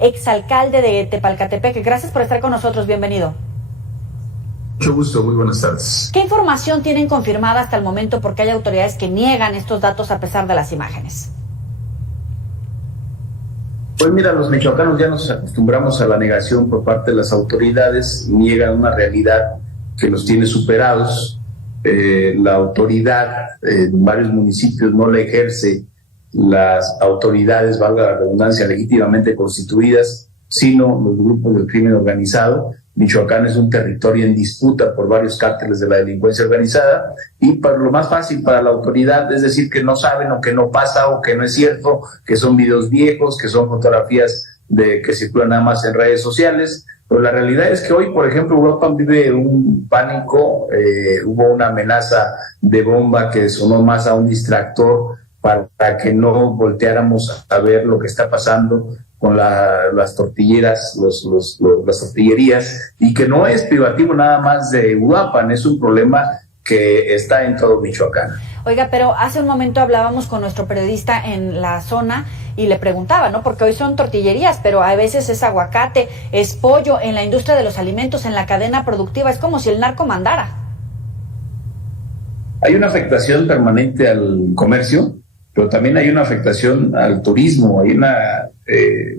exalcalde de Tepalcatepec. Gracias por estar con nosotros, bienvenido. Mucho gusto, muy buenas tardes. ¿Qué información tienen confirmada hasta el momento? Porque hay autoridades que niegan estos datos a pesar de las imágenes. Pues mira, los michoacanos ya nos acostumbramos a la negación por parte de las autoridades, niegan una realidad que los tiene superados. La autoridad en varios municipios no la ejerce las autoridades, valga la redundancia, legítimamente constituidas, sino los grupos del crimen organizado. Michoacán es un territorio en disputa por varios cárteles de la delincuencia organizada y para lo más fácil para la autoridad es decir que no saben o que no pasa o que no es cierto, que son videos viejos, que son fotografías que circulan nada más en redes sociales. Pero la realidad es que hoy, por ejemplo, Europa vive un pánico, hubo una amenaza de bomba que sonó más a un distractor para que no volteáramos a ver lo que está pasando con las tortilleras, las tortillerías, y que no es privativo nada más de Uruapan, es un problema que está en todo Michoacán. Oiga, pero hace un momento hablábamos con nuestro periodista en la zona y le preguntaba, ¿no? Porque hoy son tortillerías, pero a veces es aguacate, es pollo, en la industria de los alimentos, en la cadena productiva, es como si el narco mandara. Hay una afectación permanente al comercio, pero también hay una afectación al turismo, hay una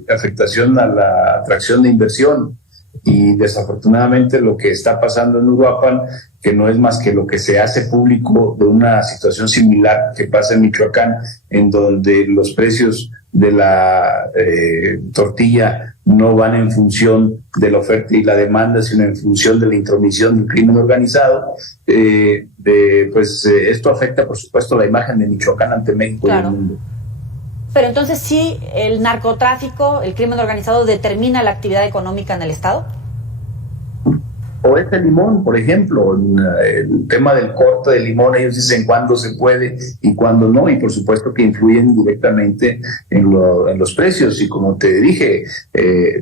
afectación a la atracción de inversión y desafortunadamente lo que está pasando en Uruapan, que no es más que lo que se hace público de una situación similar que pasa en Michoacán, en donde los precios de la tortilla no van en función de la oferta y la demanda, sino en función de la intromisión del crimen organizado. Esto afecta, por supuesto, la imagen de Michoacán ante México. Claro. Y el mundo. Pero entonces, ¿sí el narcotráfico, el crimen organizado determina la actividad económica en el Estado? O este limón, por ejemplo, el tema del corte de limón, ellos dicen cuándo se puede y cuándo no, y por supuesto que influyen directamente en los precios. Y como te dije,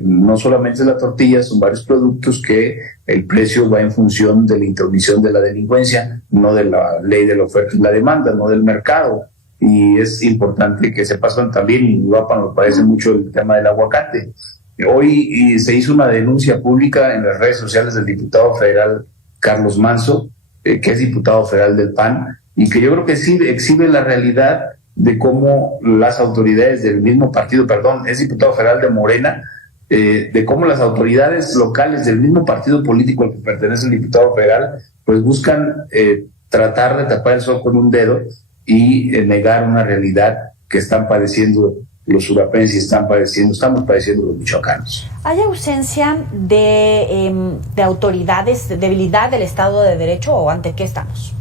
no solamente es la tortilla, son varios productos que el precio va en función de la intromisión de la delincuencia, no de la ley de la oferta y la demanda, no del mercado. Y es importante que se pasen también, en Uruapan nos parece mucho el tema del aguacate. Hoy se hizo una denuncia pública en las redes sociales del diputado federal Carlos Manso, que es diputado federal del PAN, y que yo creo que sí exhibe la realidad de cómo las autoridades del mismo partido, es diputado federal de Morena, de cómo las autoridades locales del mismo partido político al que pertenece el diputado federal, pues buscan tratar de tapar el sol con un dedo y negar una realidad que están padeciendo los urapenses, estamos padeciendo los michoacanos. ¿Hay ausencia de autoridades, de debilidad del Estado de Derecho o ante qué estamos?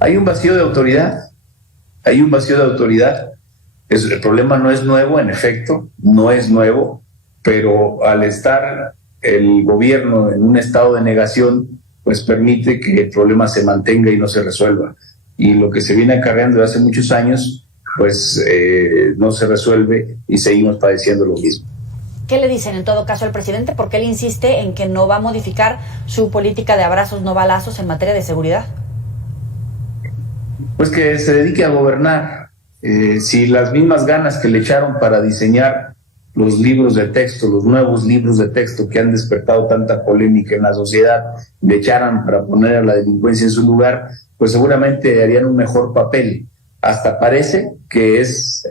Hay un vacío de autoridad, el problema no es nuevo, en efecto, no es nuevo, pero al estar el gobierno en un estado de negación, pues permite que el problema se mantenga y no se resuelva. Y lo que se viene acarreando desde hace muchos años, pues no se resuelve y seguimos padeciendo lo mismo. ¿Qué le dicen en todo caso al presidente? Porque él insiste en que no va a modificar su política de abrazos no balazos en materia de seguridad. Pues que se dedique a gobernar. Si las mismas ganas que le echaron para diseñar los libros de texto, los nuevos libros de texto que han despertado tanta polémica en la sociedad, le echaran para poner a la delincuencia en su lugar, pues seguramente harían un mejor papel. Hasta parece que es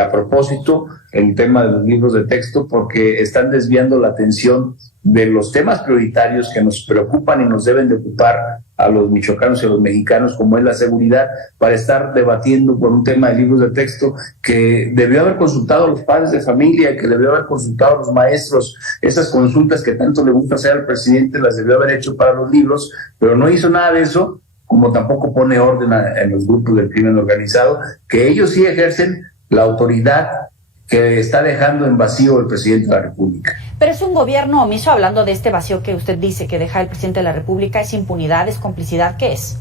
a propósito el tema de los libros de texto, porque están desviando la atención de los temas prioritarios que nos preocupan y nos deben de ocupar a los michoacanos y a los mexicanos, como es la seguridad, para estar debatiendo por un tema de libros de texto que debió haber consultado a los padres de familia, que debió haber consultado a los maestros. Esas consultas que tanto le gusta hacer al presidente las debió haber hecho para los libros, pero no hizo nada de eso, como tampoco pone orden en los grupos del crimen organizado, que ellos sí ejercen la autoridad que está dejando en vacío el presidente de la República. Pero es un gobierno omiso, hablando de este vacío que usted dice que deja el presidente de la República, ¿es impunidad, es complicidad? ¿Qué es?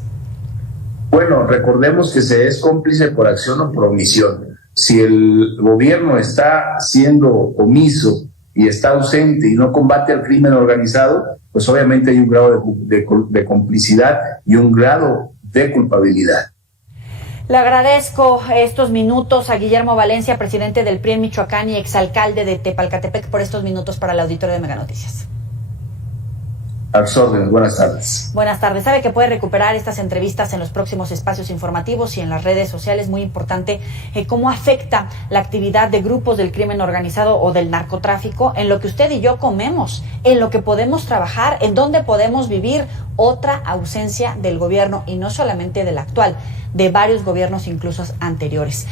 Bueno, recordemos que se es cómplice por acción o por omisión. Si el gobierno está siendo omiso y está ausente y no combate al crimen organizado, pues obviamente hay un grado de complicidad y un grado de culpabilidad. Le agradezco estos minutos a Guillermo Valencia, presidente del PRI en Michoacán y exalcalde de Tepalcatepec, por estos minutos para el auditorio de Mega Noticias. A sus órdenes, buenas tardes. Buenas tardes. Sabe que puede recuperar estas entrevistas en los próximos espacios informativos y en las redes sociales. Muy importante cómo afecta la actividad de grupos del crimen organizado o del narcotráfico en lo que usted y yo comemos, en lo que podemos trabajar, en dónde podemos vivir. Otra ausencia del gobierno, y no solamente del actual, de varios gobiernos incluso anteriores.